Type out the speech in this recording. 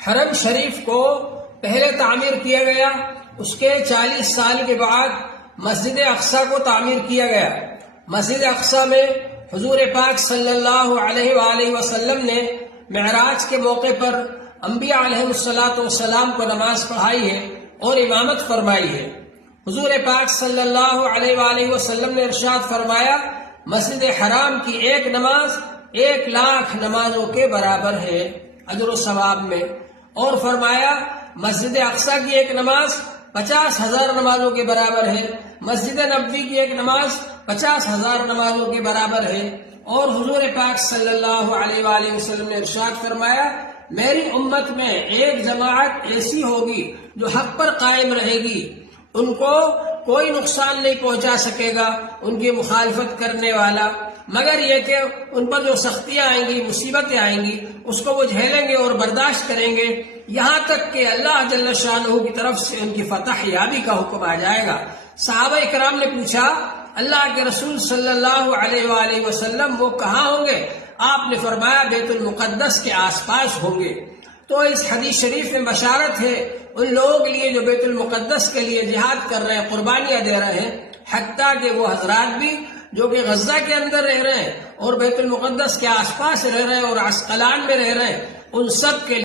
حرم شریف کو پہلے تعمیر کیا گیا، اس کے 40 سال کے بعد مسجد اقصی کو تعمیر کیا گیا۔ مسجد اقصی میں حضور پاک صلی اللہ علیہ وآلہ وسلم نے معراج کے موقع پر انبیاء علیہ السلام کو نماز پڑھائی ہے اور امامت فرمائی ہے۔ حضور پاک صلی اللہ علیہ وآلہ وسلم نے ارشاد فرمایا، مسجد حرام کی ایک نماز 1,00,000 نمازوں کے برابر ہے اجر و ثواب میں، اور فرمایا مسجد اقصی کی ایک نماز 50,000 نمازوں کے برابر ہے، مسجد نبوی کی ایک نماز 50,000 نمازوں کے برابر ہے۔ اور حضور پاک صلی اللہ علیہ وآلہ وسلم نے ارشاد فرمایا، میری امت میں ایک جماعت ایسی ہوگی جو حق پر قائم رہے گی، ان کو کوئی نقصان نہیں پہنچا سکے گا ان کی مخالفت کرنے والا، مگر یہ کہ ان پر جو سختیاں آئیں گی، مصیبتیں آئیں گی، اس کو وہ جھیلیں گے اور برداشت کریں گے، یہاں تک کہ اللہ جل شانہ کی طرف سے ان کی فتح یابی کا حکم آ جائے گا۔ صحابہ اکرام نے پوچھا، اللہ کے رسول صلی اللہ علیہ وآلہ وسلم وہ کہاں ہوں گے؟ آپ نے فرمایا بیت المقدس کے آس پاس ہوں گے۔ تو اس حدیث شریف میں بشارت ہے ان لوگوں کے لیے جو بیت المقدس کے لیے جہاد کر رہے ہیں، قربانیاں دے رہے ہیں، حتیٰ کہ وہ حضرات بھی جو کہ غزہ کے اندر رہ رہے ہیں اور بیت المقدس کے آس پاس رہ رہے ہیں اور عسقلان میں رہ رہے ہیں، ان سب کے